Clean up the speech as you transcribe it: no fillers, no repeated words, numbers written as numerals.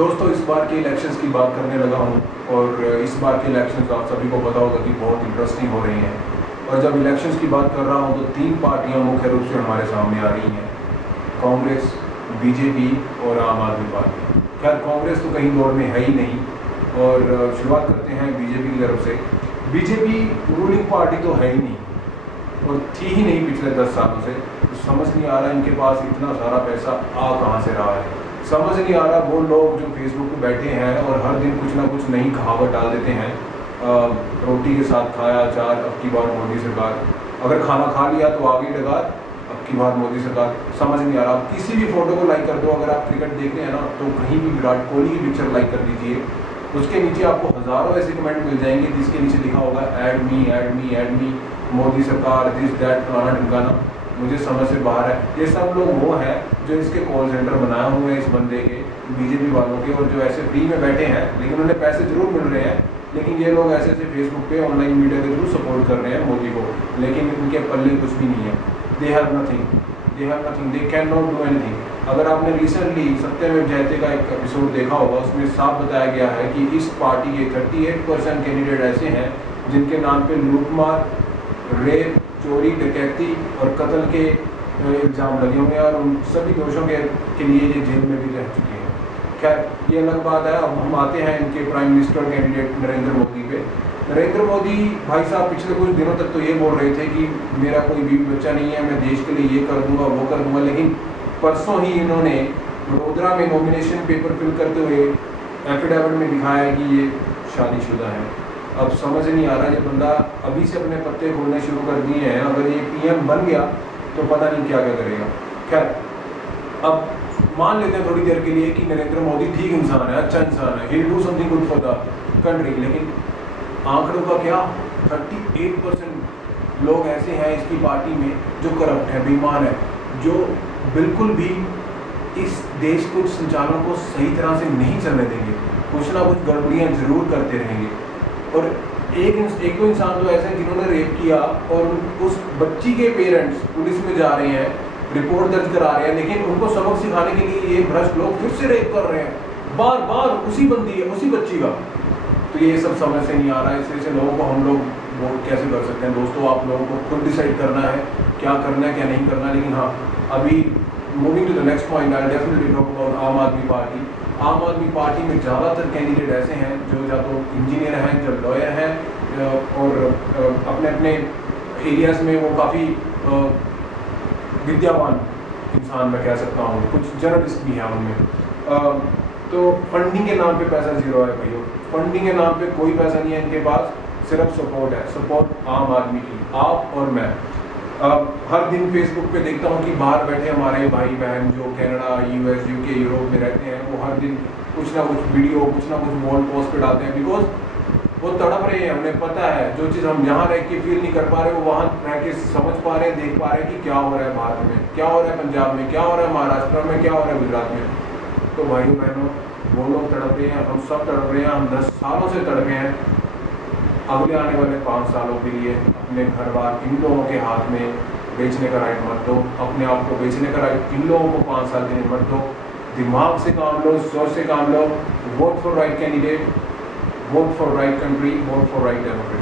दोस्तों, इस बार के इलेक्शंस की बात करने लगा हूँ और इस बार के इलेक्शंस आप सभी को पता होगा कि बहुत इंटरेस्टिंग हो रही हैं। और जब इलेक्शंस की बात कर रहा हूँ तो तीन पार्टियाँ मुख्य रूप से हमारे सामने आ रही हैं, कांग्रेस, बीजेपी और आम आदमी पार्टी। खैर, कांग्रेस तो कहीं दौर में है ही नहीं और शुरुआत करते हैं बीजेपी की तरफ से। बीजेपी रूलिंग पार्टी तो है ही नहीं और थी ही नहीं पिछले 10 सालों से। तो समझ नहीं आ रहा इनके पास इतना सारा पैसा आ कहाँ से रहा है। समझ नहीं आ रहा वो लोग जो फेसबुक पे बैठे हैं और हर दिन कुछ ना कुछ नई कहावत डाल देते हैं, रोटी के साथ खाया अचार, अब की बार मोदी सरकार, अगर खाना खा लिया तो आगे डकार, अब की बार मोदी सरकार। समझ नहीं आ रहा। आप किसी भी फोटो को लाइक कर दो, अगर आप क्रिकेट देखते हैं ना तो कहीं भी विराट कोहली की पिक्चर लाइक कर दीजिए, उसके नीचे आपको हज़ारों ऐसे कमेंट मिल जाएंगे जिसके नीचे लिखा होगा add me add me add me, Modi सरकार, दिस दैट फलाना ढिमकाना। मुझे समझ से बाहर है। ये सब लोग वो हैं जो इसके कॉल सेंटर बनाए हुए हैं इस बंदे के, बीजेपी वालों के, और जो ऐसे फ्री में बैठे हैं, लेकिन उन्हें पैसे जरूर मिल रहे हैं। लेकिन ये लोग ऐसे फेसबुक पे ऑनलाइन मीडिया के थ्रू सपोर्ट कर रहे हैं मोदी को, लेकिन उनके पल्ले कुछ भी नहीं है। They have nothing, they can not do anything. अगर आपने रिसेंटली सत्यमेव जयते का एक एपिसोड देखा होगा, उसमें साफ बताया गया है कि इस पार्टी के 38% कैंडिडेट ऐसे हैं जिनके नाम पे लूटमार, रेप, चोरी, डकैती और कत्ल के इल्ज़ाम लगे हुए हैं और उन सभी दोषों के लिए ये जेल में भी रह चुके हैं। खैर, ये अलग बात है। अब हम आते हैं इनके prime minister candidate Narendra Modi पे। नरेंद्र मोदी भाई साहब पिछले कुछ दिनों तक तो ये बोल रहे थे कि मेरा कोई बीवी बच्चा नहीं है, मैं देश के लिए ये कर दूंगा वो कर दूंगा, लेकिन परसों ही इन्होंने वडोदरा में नॉमिनेशन पेपर फिल करते हुए एफिडेविट में दिखाया है कि ये शादीशुदा है। अब समझ नहीं आ रहा, ये बंदा अभी से अपने पत्ते खोलने शुरू कर दिए हैं। अगर ये पीएम बन गया तो पता नहीं क्या क्या करेगा। खैर, अब मान लेते हैं थोड़ी देर के लिए कि नरेंद्र मोदी ठीक इंसान है, अच्छा इंसान है, he will do something good for the country. लेकिन आंकड़ों का क्या, 38% लोग ऐसे हैं इसकी पार्टी में जो करप्ट है, बेईमान है, जो बिल्कुल भी इस देश के संचालन को सही तरह से नहीं चलने देंगे, कुछ ना कुछ गड़बड़ियाँ जरूर करते रहेंगे। और एक तो इंसान तो ऐसे हैं जिन्होंने रेप किया और उस बच्ची के पेरेंट्स पुलिस में जा रहे हैं, रिपोर्ट दर्ज करा रहे हैं, लेकिन उनको सबक सिखाने के लिए ये भ्रष्ट लोग फिर से रेप कर रहे हैं, बार बार उसी बच्ची का। तो ये सब समझ से नहीं आ रहा है। ऐसे लोगों को हम लोग वोट कैसे कर सकते हैं? दोस्तों, आप लोगों को खुद डिसाइड करना है क्या करना है क्या नहीं करना। लेकिन हाँ, अभी moving to the next point, I definitely talk about Aam Aadmi party. आम आदमी पार्टी में ज़्यादातर कैंडिडेट ऐसे हैं जो या तो इंजीनियर हैं, जो लॉयर हैं और अपने अपने एरियाज़ में वो काफ़ी विद्यावान इंसान मैं कह सकता हूँ, कुछ जर्नलिस्ट भी हैं उनमें। तो फंडिंग के नाम पे पैसा जीरो है भाइयों, फंडिंग के नाम पे कोई पैसा नहीं है इनके पास, सिर्फ सपोर्ट है, सपोर्ट आम आदमी की, आप और मैं। हर दिन फेसबुक पे देखता हूँ कि बाहर बैठे हमारे भाई बहन जो कनाडा, यूएस, यूके, यूरोप में रहते हैं, वो हर दिन कुछ ना कुछ वीडियो, कुछ ना कुछ वॉल पोस्ट पे डालते हैं, बिकॉज वो तड़प रहे हैं। उन्हें पता है जो चीज़ हम यहाँ रह के फील नहीं कर पा रहे, वो वहाँ रह के समझ पा रहे हैं, देख पा रहे हैं कि क्या हो रहा है भारत में, क्या हो रहा है पंजाब में, क्या हो रहा है महाराष्ट्र में, क्या हो रहा है गुजरात में। तो भाइयों बहनों, वो लोग तड़प रहे हैं, हम सब तड़प रहे हैं, हम 10 सालों से तड़पे हैं। अगले आने वाले 5 सालों के लिए अपने घर बार इन लोगों के हाथ में बेचने का राइट मत दो, अपने आप को बेचने का राइट इन लोगों को 5 साल के लिए मत दो। दिमाग से काम लो, सोच से काम लो, vote for right candidate, vote for right country, vote for right democracy.